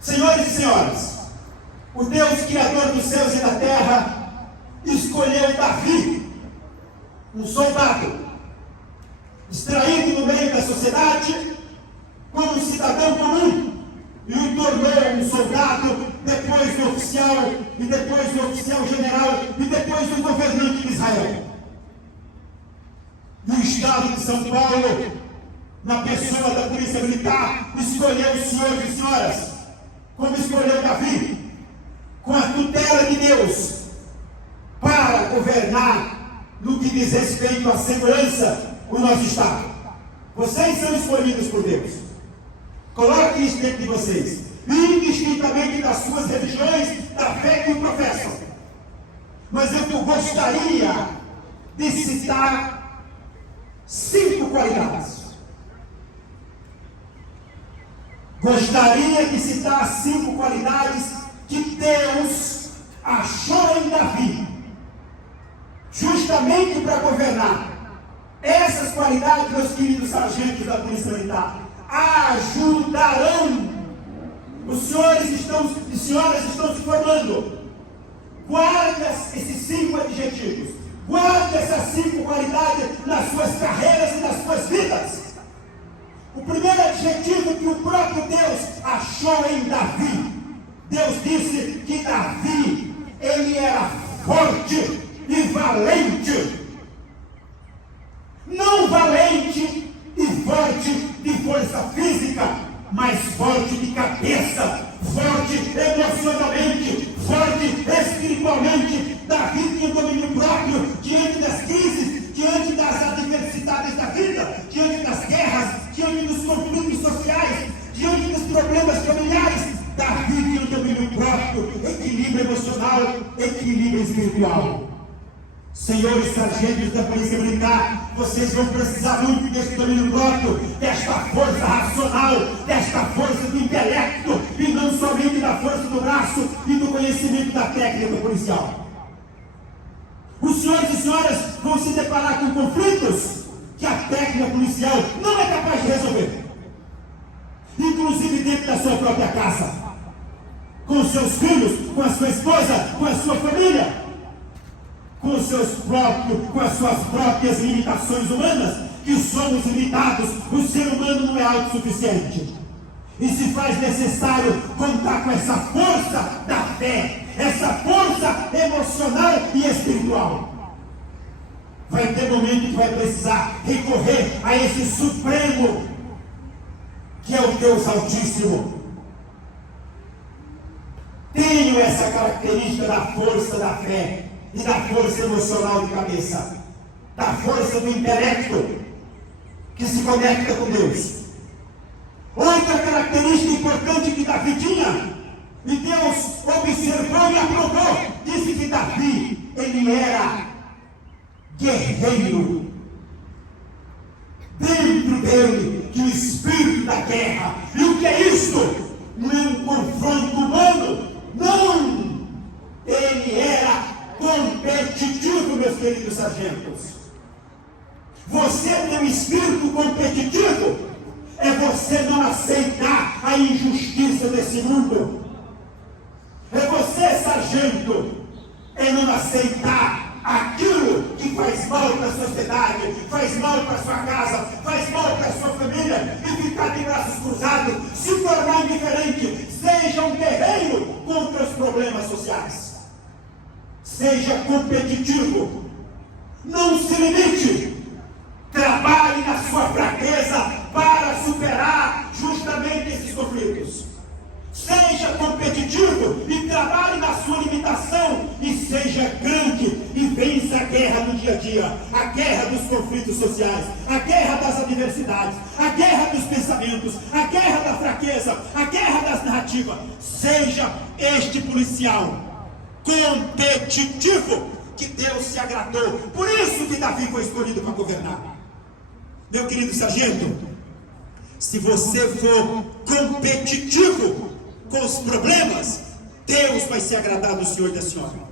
Senhores e senhoras, o Deus Criador dos céus e da terra escolheu Davi, um soldado, extraído no meio da sociedade, como um cidadão comum, e o tornou um soldado, depois um oficial, e depois um oficial general, e depois um governante de Israel. E o Estado de São Paulo, na pessoa da Polícia Militar, escolheu os senhores e senhoras, como escolheu Davi, com a tutela de Deus, para governar no que diz respeito à segurança o nosso Estado. Vocês são escolhidos por Deus. Coloquem isso dentro de vocês, indistintamente das suas religiões, da fé que o professam. Mas eu gostaria de citar 5 qualidades. Gostaria de citar 5 qualidades que Deus achou em Davi, justamente para governar. Essas qualidades, meus queridos sargentos da Polícia Militar, ajudarão. Os senhores e senhoras estão se formando. Guarde esses 5 adjetivos. Guarde essas 5 qualidades nas suas carreiras e nas suas vidas. O primeiro adjetivo que o próprio Deus achou em Davi. Deus disse que Davi, ele era forte e valente. Não valente e forte de força física, mas forte de cabeça, forte emocionalmente, forte espiritualmente. Davi tinha domínio próprio diante das crises, diante das adversidades da vida, diante das guerras, diante dos conflitos sociais, diante dos problemas familiares. Davi tinha domínio próprio, equilíbrio emocional, equilíbrio espiritual. Senhores sargentos da Polícia Militar, vocês vão precisar muito desse domínio próprio, desta força racional, desta força do intelecto, e não somente da força do braço e do conhecimento da técnica policial. Os senhores e senhoras vão se deparar com conflitos que a técnica policial não é capaz de resolver, inclusive dentro da sua própria casa, com os seus filhos, com a sua esposa, com a sua família, com as suas próprias limitações humanas, que somos limitados. O ser humano não é autossuficiente, e se faz necessário contar com essa força da fé, essa força emocional e espiritual. Vai ter momento que vai precisar recorrer a esse Supremo, que é o Deus Altíssimo. Tenho essa característica da força da fé e da força emocional de cabeça, da força do intelecto que se conecta com Deus. Outra característica importante que Davi tinha, e Deus observou e aprovou, disse que Davi, ele era guerreiro. Dentro dele, que o espírito da guerra. E o que é isso? Não é um confronto humano, não. Ele era competitivo, meus queridos sargentos. Você tem um espírito competitivo, é você não aceitar a injustiça desse mundo. É você, sargento, é não aceitar aquilo que faz mal para a sociedade, faz mal para a sua casa, faz mal para a sua família, e ficar de braços cruzados, se tornar indiferente. Seja um guerreiro contra os problemas sociais. Seja competitivo, não se limite, trabalhe na sua fraqueza para superar justamente esses conflitos. Seja competitivo e trabalhe na sua limitação, e seja grande e vença a guerra do dia a dia, a guerra dos conflitos sociais, a guerra das adversidades, a guerra dos pensamentos, a guerra da fraqueza, a guerra das narrativas. Seja este policial competitivo que Deus se agradou. Por isso que Davi foi escolhido para governar. Meu querido sargento, se você for competitivo com os problemas, Deus vai se agradar do senhor e da senhora.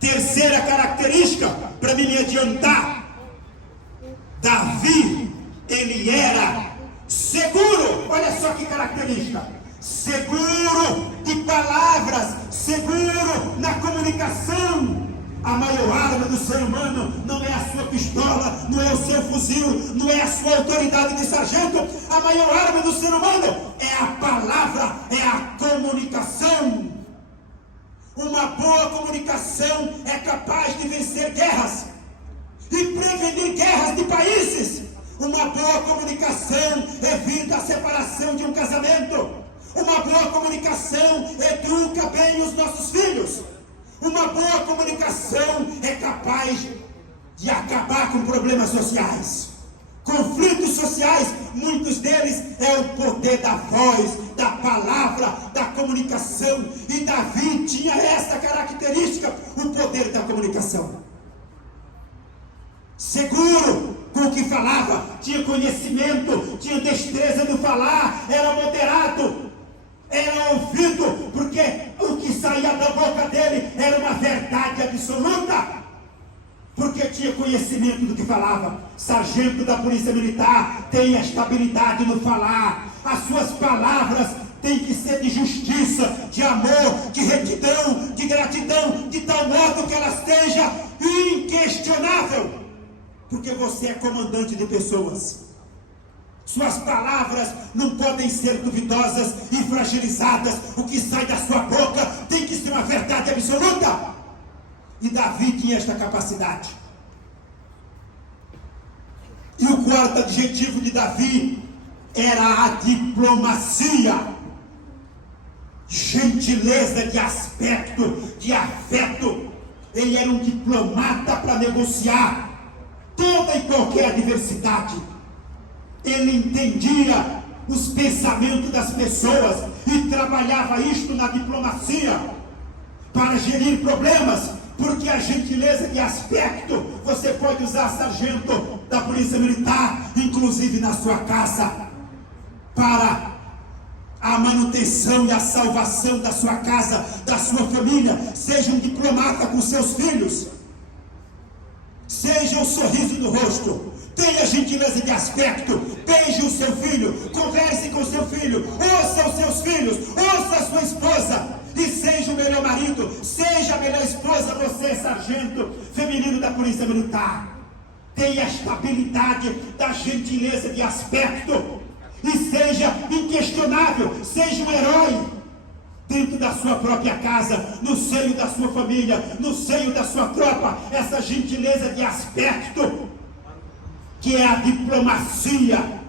Terceira característica, para me adiantar: Davi, ele era seguro, olha só que característica, seguro de palavras, seguro na comunicação. A maior arma do ser humano não é a sua pistola, não é o seu fuzil, não é a sua autoridade de sargento. A maior arma do ser humano é a palavra, é a comunicação. Uma boa comunicação é capaz de vencer guerras e prevenir guerras de países. Uma boa comunicação evita a separação de um casamento. Uma boa comunicação educa bem os nossos filhos. Uma boa comunicação é capaz de acabar com problemas sociais. Conflitos sociais, muitos deles é o poder da voz, da palavra, da comunicação. E Davi tinha essa característica, o poder da comunicação. Seguro com o que falava, tinha conhecimento, tinha destreza no falar, era moderado, era ouvido, porque o que saía da boca dele era uma verdade absoluta. Porque tinha conhecimento do que falava. Sargento da Polícia Militar tem estabilidade no falar. As suas palavras têm que ser de justiça, de amor, de retidão, de gratidão, de tal modo que ela seja inquestionável. Porque você é comandante de pessoas. Suas palavras não podem ser duvidosas e fragilizadas. O que sai da sua boca tem que ser uma verdade absoluta. E Davi tinha esta capacidade. E o quarto adjetivo de Davi era a diplomacia. Gentileza de aspecto, de afeto. Ele era um diplomata para negociar toda e qualquer adversidade. Ele entendia os pensamentos das pessoas e trabalhava isto na diplomacia para gerir problemas. Porque a gentileza de aspecto você pode usar, sargento da Polícia Militar, inclusive na sua casa, para a manutenção e a salvação da sua casa, da sua família. Seja um diplomata com seus filhos. Seja um sorriso no rosto. Tenha gentileza de aspecto. Beije o seu filho. Converse com o seu filho. Ouça os seus filhos. Ouça a sua esposa. E seja o melhor marido. Seja a melhor esposa. Você, sargento feminino da Polícia Militar. Tenha a estabilidade da gentileza de aspecto. E seja inquestionável. Seja um herói. Dentro da sua própria casa, no seio da sua família, no seio da sua tropa, essa gentileza de aspecto, que é a diplomacia,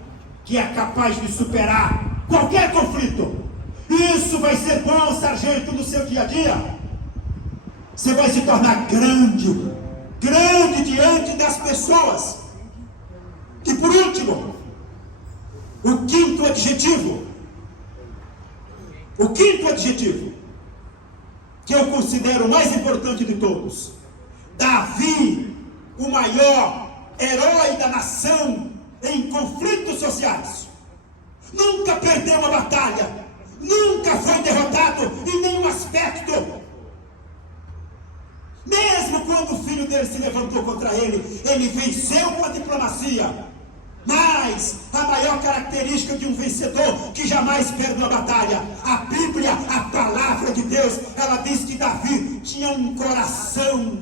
que é capaz de superar qualquer conflito. Isso vai ser bom, sargento, no seu dia a dia. Você vai se tornar grande, grande diante das pessoas. E por último, o quinto adjetivo, que eu considero o mais importante de todos. Davi, o maior herói da nação em conflitos sociais. Nunca perdeu uma batalha. Nunca foi derrotado em nenhum aspecto. Mesmo quando o filho dele se levantou contra ele, ele venceu com a diplomacia. Mas a maior característica de um vencedor que jamais perde uma batalha, a Bíblia, a palavra de Deus, ela diz que Davi tinha um coração,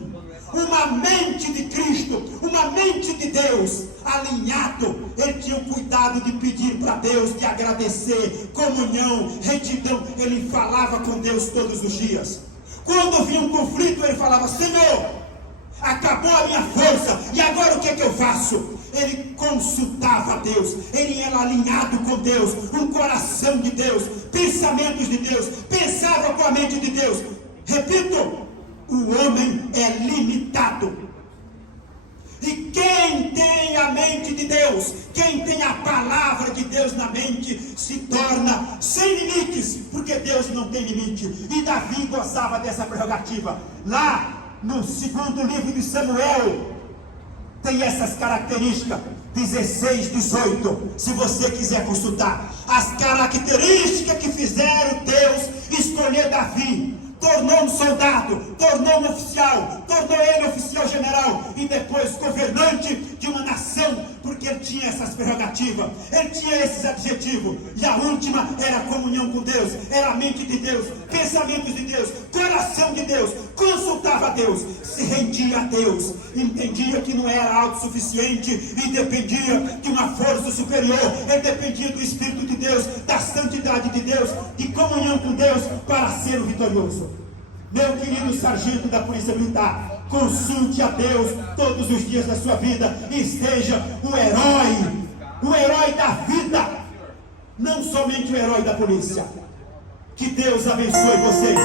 uma mente de Cristo, uma mente de Deus alinhado. Ele tinha o cuidado de pedir para Deus, de agradecer, comunhão, retidão. Ele falava com Deus todos os dias. Quando vinha um conflito, ele falava: Senhor, acabou a minha força, e agora o que é que eu faço? Ele consultava a Deus, ele era alinhado com Deus, um coração de Deus, pensamentos de Deus, pensava com a mente de Deus. Repito, o homem é limitado. E quem tem a mente de Deus, quem tem a palavra de Deus na mente, se torna sem limites, porque Deus não tem limite. E Davi gozava dessa prerrogativa. Lá no segundo livro de Samuel, tem essas características, 16, 18, se você quiser consultar. As características que fizeram Deus escolher Davi tornou um soldado, tornou um oficial, tornou ele oficial general e depois governante de uma nação, porque ele tinha essas prerrogativas, ele tinha esses adjetivos. E a última era a comunhão com Deus, era a mente de Deus, pensamentos de Deus, coração de Deus, consultava a Deus, se rendia a Deus, entendia que não era autossuficiente e dependia de uma força superior, ele dependia do Espírito de Deus, da santidade de Deus, de comunhão com Deus para ser o vitorioso. Meu querido sargento da Polícia Militar, consulte a Deus todos os dias da sua vida e seja o herói da vida, não somente o herói da polícia. Que Deus abençoe vocês.